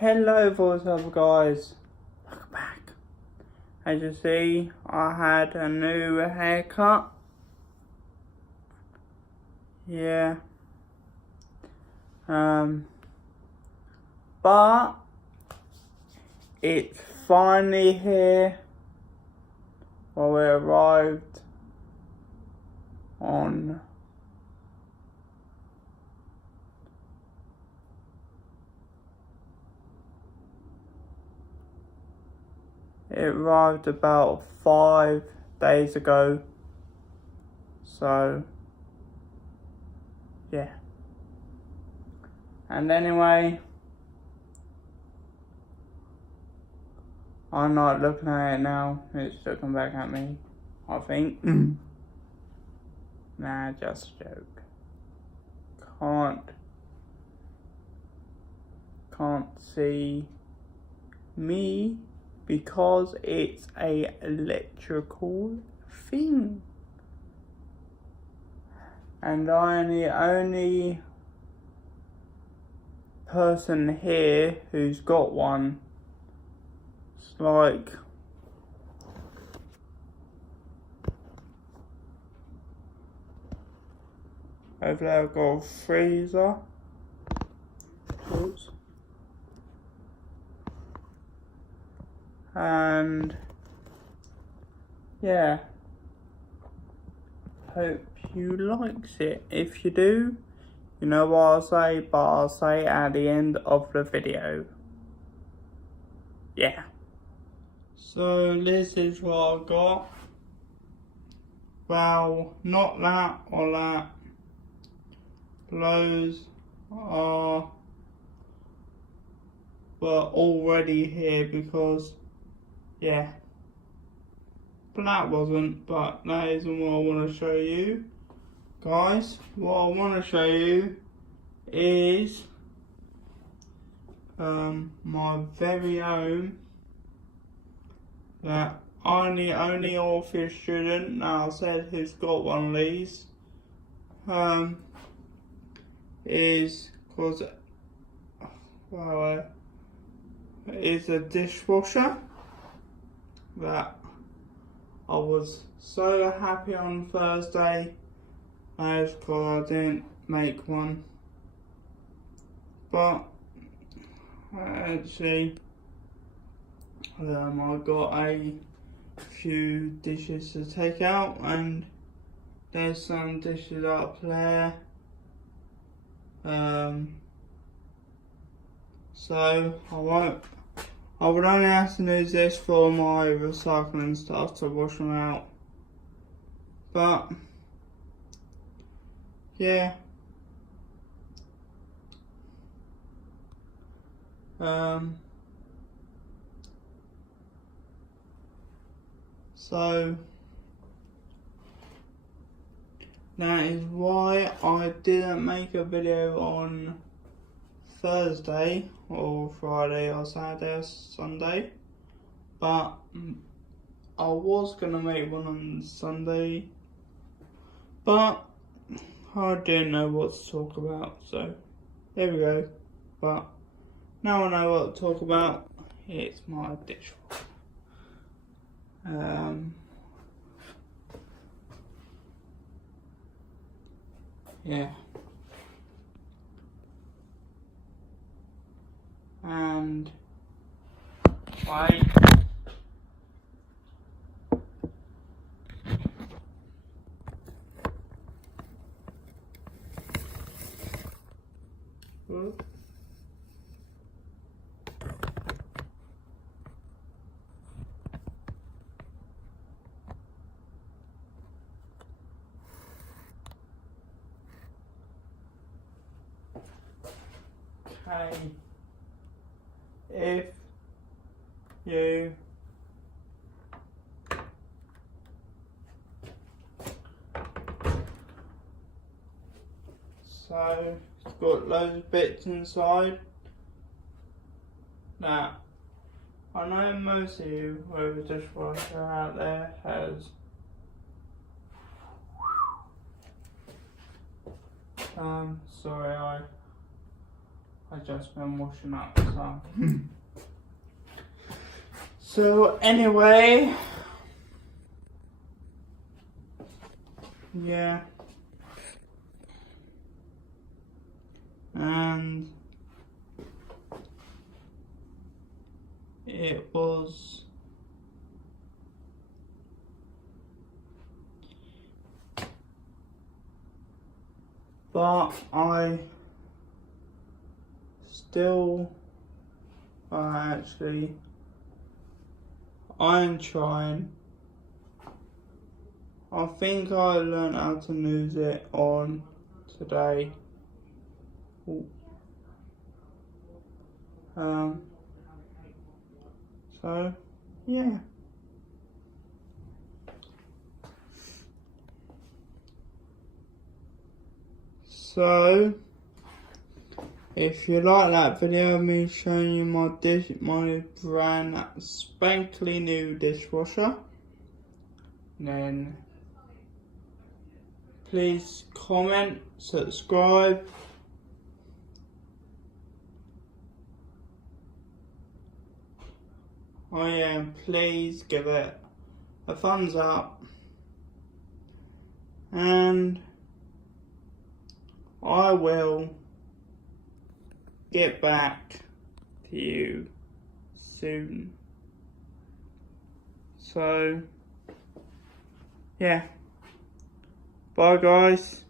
Hello voiceover guys, welcome back. As you see, I had a new haircut. Yeah. But it's finally here. Well, it arrived on about 5 days ago. So yeah. And anyway, I'm not looking at it now, it's looking back at me, I think. Nah, just a joke. Can't see me because it's a electrical thing. And I am the only person here who's got one. It's like over there I've got a freezer. Oops. And yeah, hope you likes it. If you do, you know what I'll say, but I'll say at the end of the video. Yeah. So this is what I got. Well, not that or that. Those are already here because, yeah. But that wasn't, but that isn't what I want to show you. Guys, what I want to show you is my very own, that I'm the only office student now said who's got one of these, is cause it's a dishwasher that I was so happy on Thursday. That's because I didn't make one, but actually I got a few dishes to take out, and there's some dishes up there. So I would only have to use this for my recycling stuff to wash them out. But yeah. So that is why I didn't make a video on Thursday or Friday or Saturday or Sunday, but I was gonna make one on Sunday, but I didn't know what to talk about, so there we go. But now I know what to talk about. It's my dishwasher. Yeah. And wait. Okay, if you so it's got loads of bits inside that I know most of you with a dishwasher out there has sorry I've just been washing up, so. So anyway, yeah, and it was but I still actually I'm trying. I think I learned how to use it on today. Ooh. So yeah. So if you like that video of me showing you my brand spankly new dishwasher, then please comment, subscribe, oh yeah, and please give it a thumbs up, and I will get back to you soon. So yeah, bye guys.